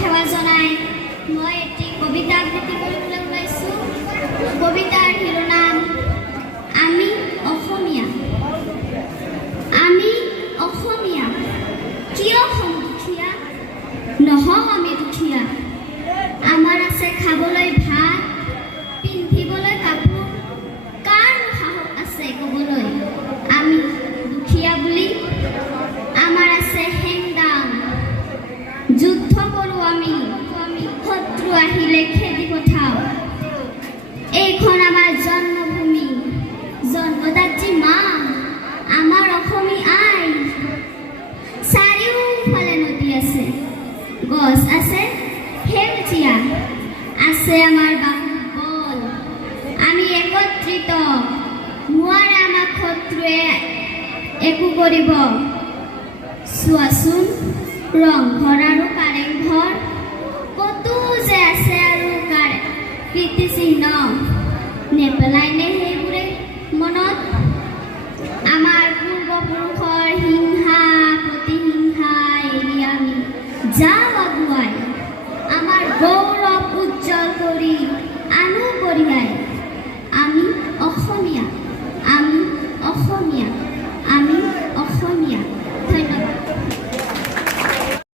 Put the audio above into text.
সেৱা জনাই। মই এটি কবিতা আবৃত্তি কৰিবলৈ ওলাইছোঁ। কবিতাৰ আহিলে খেদি পঠাওঁ এইখন আমাৰ জন্মভূমি। জন্মদাত্ৰী মা আমাৰ অসমী আই। চাৰিওফালে নদী আছে, গছ আছে, সেউজীয়া। আছে আমাৰ বাহুবল আমি একত্ৰিত নোৱাৰে আমাক শত্ৰুৱে একো কৰিব। চোৱাচোন, ৰংঘৰ আৰু কাৰেংঘৰ। চিহ্ন নেপেলাইনে সেইবোৰে মনত আমাৰ পূৰ্বপুৰুষৰ হিংসা প্ৰতিহিংসা এৰি আমি যাওঁ